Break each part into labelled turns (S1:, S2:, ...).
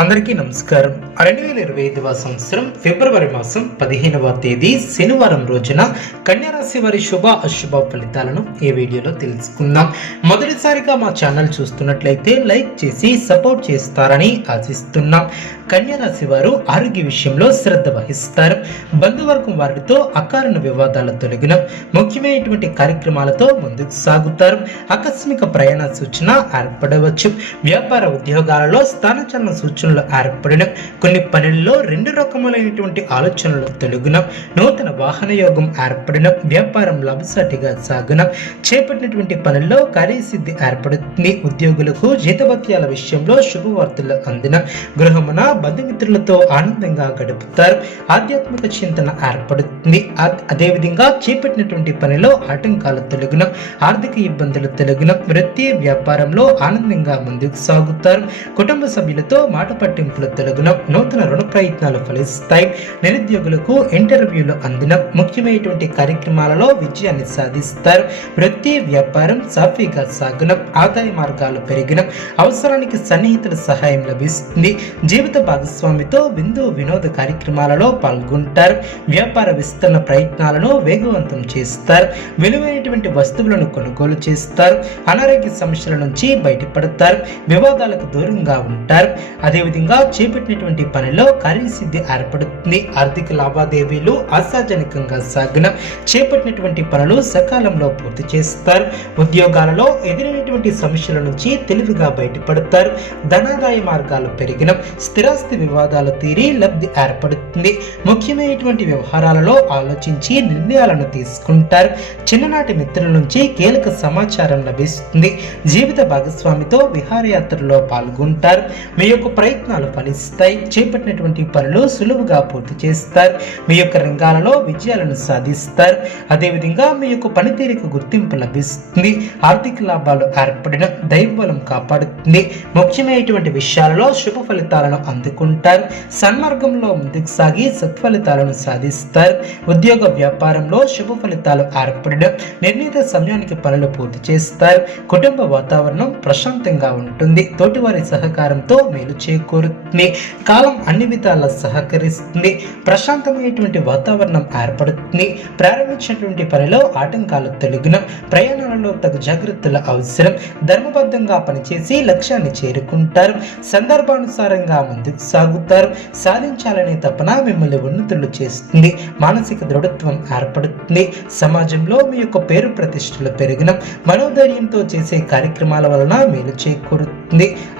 S1: అందరికీ నమస్కారం. రెండు వేల ఇరవై ఐదవ సంవత్సరం ఫిబ్రవరి మాసం పదిహేనవ తేదీ శనివారం రోజున కన్యారాశి వారి శుభ అశుభ ఫలితాలను ఈ వీడియోలో తెలుసుకుందాం. మొదటిసారిగా మా ఛానల్ చూస్తున్నట్లయితే లైక్ చేసి సపోర్ట్ చేస్తారని ఆశిస్తున్నాం. కన్యారాశి వారు ఆరోగ్య విషయంలో శ్రద్ధ వహిస్తారు. బంధువర్గం వారితో అకారణ వివాదాల తొలగిన ముఖ్యమైనటువంటి కార్యక్రమాలతో ముందుకు సాగుతారు. ఆకస్మిక ప్రయాణ సూచన ఏర్పడవచ్చు. వ్యాపార ఉద్యోగాలలో స్థానచలన ఆలోచనలు ఏర్పడిన కొన్ని పనుల్లో రెండు రకములైనటువంటి ఆలోచనలు తొలగిన నూతన వాహన యోగం ఏర్పడిన వ్యాపారం లాభసాటిగా సాగిన చేపట్టినటువంటి పనుల్లో కార్యసిద్ధి ఏర్పడుతుంది. ఉద్యోగులకు జీతభత్యాల విషయంలో శుభవార్తలు అందిన గృహమున బంధుమిత్రులతో ఆనందంగా గడుపుతారు. ఆధ్యాత్మిక చింతన ఏర్పడుతుంది. అదేవిధంగా చేపట్టినటువంటి పనిలో ఆటంకాలు తొలగిన ఆర్థిక ఇబ్బందులు తొలగిన వృత్తి వ్యాపారంలో ఆనందంగా ముందుకు సాగుతారు. కుటుంబ సభ్యులతో మాట పట్టింపుల తొలగిన నూతన రుణ ప్రయత్నాలు ఫలిస్తాయి. నిరుద్యోగులకు ఇంటర్వ్యూలు అందిన ముఖ్యమైనటువంటి కార్యక్రమాలలో విజయాన్ని సాధిస్తారు. వృత్తి వ్యాపారం సాఫీగా సాగిన ఆదాయ మార్గాలు పెరిగిన అవసరానికి సన్నిహితుల సహాయం లభిస్తుంది. జీవిత భాగస్వామితో విందు వినోద కార్యక్రమాలలో పాల్గొంటారు. వ్యాపార విస్తరణ ప్రయత్నాలను వేగవంతం చేస్తారు. విలువైనటువంటి వస్తువులను కొనుగోలు చేస్తారు. అనారోగ్య సమస్యల నుంచి బయటపడతారు. వివాదాలకు దూరంగా ఉంటారు. అదేవిధంగా చేపట్టినటువంటి పనిలో కార్యసిద్ధి ఏర్పడుతుంది. ఆర్థిక లావాదేవీలు ఆశాజనకంగా సాగిన. చేపట్టినటువంటి పనులు సకాలంలో పూర్తి చేస్తారు. ఉద్యోగాలలో ఎదురైనటువంటి సమస్యల నుంచి తెలివిగా బయటపడతారు. ధనాదాయ మార్గాలు పెరిగిన. స్థిరాస్తి వివాదాలు తీరి లబ్ధి ఏర్పడుతుంది. ముఖ్యమైనటువంటి వ్యవహారాలలో ఆలోచించి నిర్ణయాలను తీసుకుంటారు. చిన్ననాటి మిత్రుల నుంచి కీలక సమాచారం లభిస్తుంది. జీవిత భాగస్వామితో విహారయాత్రలో పాల్గొంటారు. మీ యొక్క ప్రయత్నాలు ఫలిస్తాయి. చేపట్టినటువంటి పనులు సులువుగా పూర్తి చేస్తారు. మీ యొక్క రంగాలలో విజయాలను సాధిస్తారు. అదేవిధంగా మీ యొక్క పనితీరుకు గుర్తింపు లభిస్తుంది. ఆర్థిక లాభాలు ఏర్పడిన దైవబలం కాపాడుతుంది. ముఖ్యమైనటువంటి విషయాలలో శుభ ఫలితాలను అందుకుంటారు. మార్గంలో ముందుకు సాగి సత్ఫలితాలను సాధిస్తారు. ఉద్యోగ వ్యాపారంలో శుభ ఫలితాలు ఏర్పడడం నిర్ణీత సమయానికి పనులు పూర్తి చేస్తారు. కుటుంబ వాతావరణం ప్రశాంతంగా ఉంటుంది. తోటివారి సహకారంతో మేలు చేకూరుతుంది. కాలం అన్ని విధాలా సహకరిస్తుంది. ప్రశాంతమైనటువంటి వాతావరణం ఏర్పడుతుంది. ప్రారంభించినటువంటి పనిలో ఆటంకాలు తొలగిన. ప్రయాణాలలో తగు జాగ్రత్తల అవసరం. ధర్మబద్ధంగా పనిచేసి లక్ష్యాన్ని చేరుకుంటారు. సందర్భానుసారంగా ముందుకు సాగుతారు. సాధించాలనే తపన మిమ్మల్ని ఉన్నతులు చేస్తుంది. మానసిక దృఢత్వం ఏర్పడుతుంది. సమాజంలో మీ యొక్క పేరు ప్రతిష్టలు పెరిగిన. మనోధైర్యంతో చేసే కార్యక్రమాల వలన మేలు చేకూరుతుంది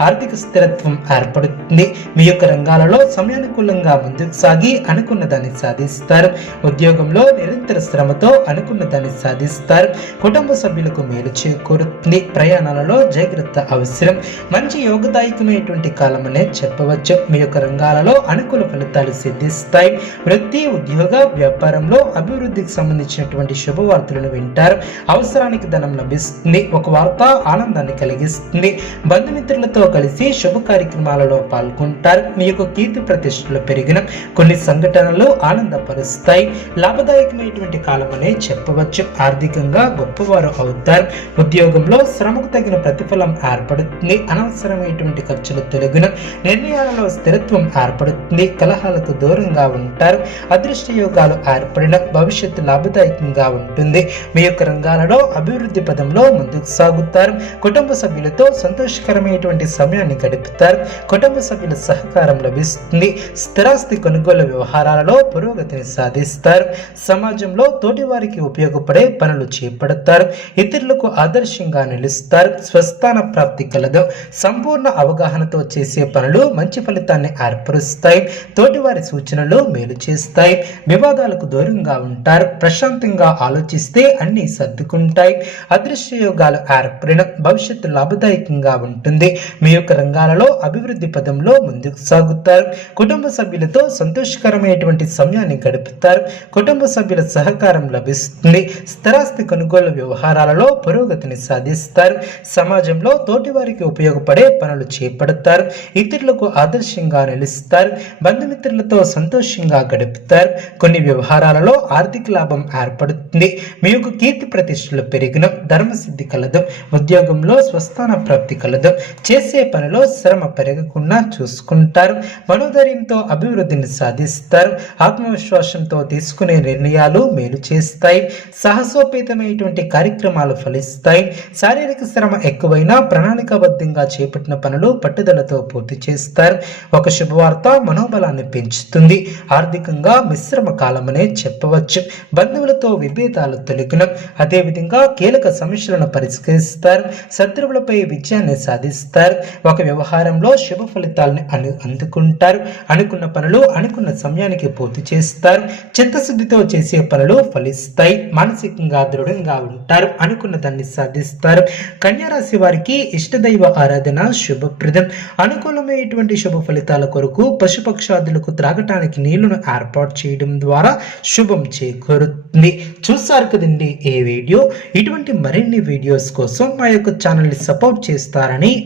S1: ఆర్థిక స్థిరత్వం ఏర్పడుతుంది మీ యొక్క రంగాలలో సమయానుకూలంగా ముందుకు సాగి అనుకున్న దాన్ని సాధిస్తారు. ఉద్యోగంలో నిరంతర శ్రమతో అనుకున్న దాన్ని సాధిస్తారు. కుటుంబ సభ్యులకు మేలు చేకూరుతుంది. ప్రయాణాలలో జాగ్రత్త అవసరం. మంచి యోగదాయకమైనటువంటి కాలం కాలమనే చెప్పవచ్చు. మీ యొక్క రంగాలలో అనుకూల ఫలితాలు సిద్ధిస్తాయి. వృత్తి ఉద్యోగ వ్యాపారంలో అభివృద్ధికి సంబంధించినటువంటి శుభవార్తలను వింటారు. అవసరానికి ధనం లభిస్తుంది. ఒక వార్త ఆనందాన్ని కలిగిస్తుంది. బంధుమిత్రులతో కలిసి శుభ కార్యక్రమాలలో పాల్గొంటారు. మీ యొక్క కీర్తి ప్రతిష్టలు పెరిగిన కొన్ని సంఘటనలు ఆనందపరుస్తాయి. లాభదాయకమైనటువంటి కాలమనే చెప్పవచ్చు. ఆర్థికంగా గొప్పవారు అవుతారు. ఉద్యోగంలో శ్రమకు తగిన ప్రతిఫలం ఏర్పడుతుంది. అనవసరమైనటువంటి ఖర్చులు తొలగిన నిర్ణయాలలో స్థిరత్వం ఏర్పడుతుంది. కలహాలకు దూరంగా ఉంటారు. అదృష్ట యోగాలు ఏర్పడిన భవిష్యత్తు లాభదాయకంగా ఉంటుంది. మీ యొక్క రంగాలలో అభివృద్ధి పదంలో ముందుకు సాగుతారు. కుటుంబ సభ్యులతో సంతోషకరమైన సంతోషకరమైనటువంటి సమయాన్ని గడుపుతారు. కుటుంబ సభ్యుల సహకారం లభిస్తుంది. స్థిరాస్తి కొనుగోలు వ్యవహారాలలో పురోగతిని సాధిస్తారు. సమాజంలో తోటివారికి ఉపయోగపడే పనులు చేపడతారు. ఇతరులకు ఆదర్శంగా నిలుస్తారు. స్వస్థాన ప్రాప్తి కలదు. సంపూర్ణ అవగాహనతో చేసే పనులు మంచి ఫలితాన్ని ఏర్పరుస్తాయి. తోటివారి సూచనలు మేలు చేస్తాయి. వివాదాలకు దూరంగా ఉంటారు. ప్రశాంతంగా ఆలోచిస్తే అన్ని సర్దుకుంటాయి. అదృశ్య యోగాలు ఏర్పడిన భవిష్యత్తు లాభదాయకంగా ఉంటుంది. మీ యొక్క రంగాలలో అభివృద్ధి పదంలో ముందుకు సాగుతారు. కుటుంబ సభ్యులతో సంతోషకరమైనటువంటి సమయాన్ని గడుపుతారు. కుటుంబ సభ్యుల సహకారం లభిస్తుంది. స్థిరాస్తి కొనుగోలు వ్యవహారాలలో పురోగతిని సాధిస్తారు. సమాజంలో తోటివారికి ఉపయోగపడే పనులు చేపడతారు. ఇతరులకు ఆదర్శంగా నిలుస్తారు. బంధుమిత్రులతో సంతోషంగా గడుపుతారు. కొన్ని వ్యవహారాలలో ఆర్థిక లాభం ఏర్పడుతుంది. మీ యొక్క కీర్తి ప్రతిష్టలు పెరిగిన. ధర్మసిద్ధి కలదు. ఉద్యోగంలో స్వస్థాన ప్రాప్తి కలదు. చేసే పనిలో శ్రమ పెరగకుండా చూసుకుంటారు. మనోధైర్యంతో అభివృద్ధిని సాధిస్తారు. ఆత్మవిశ్వాసంతో తీసుకునే నిర్ణయాలు మేలు చేస్తాయి. సాహసోపేతమైనటువంటి కార్యక్రమాలు ఫలిస్తాయి. శారీరక శ్రమ ఎక్కువైనా ప్రణాళికాబద్ధంగా చేపట్టిన పనులు పట్టుదలతో పూర్తి చేస్తారు. ఒక శుభవార్త మనోబలాన్ని పెంచుతుంది. ఆర్థికంగా మిశ్రమ కాలమనే చెప్పవచ్చు. బంధువులతో విభేదాలు తొలగిన అదేవిధంగా కీలక సమస్యలను పరిష్కరిస్తారు. శత్రువులపై విజయాన్ని సాధిస్తారు. ఒక వ్యవహారంలో శుభ ఫలితాలను అను అందుకుంటారు. అనుకున్న పనులు అనుకున్న సమయానికి పూర్తి చేస్తారు. చిత్తశుద్ధితో చేసే పనులు ఫలిస్తాయి. మానసికంగా దృఢంగా ఉంటారు. అనుకున్న దాన్ని సాధిస్తారు. కన్యారాశి వారికి ఇష్టదైవ ఆరాధన శుభప్రదం. అనుకూలమైనటువంటి శుభ ఫలితాల కొరకు పశుపక్షాదులకు త్రాగటానికి నీళ్ళను ఏర్పాటు చేయడం ద్వారా శుభం చేకూరుతుంది. చూసారు కదండి ఈ వీడియో? ఇటువంటి మరిన్ని వీడియోస్ కోసం మా యొక్క ఛానల్ని సపోర్ట్ చేస్తారని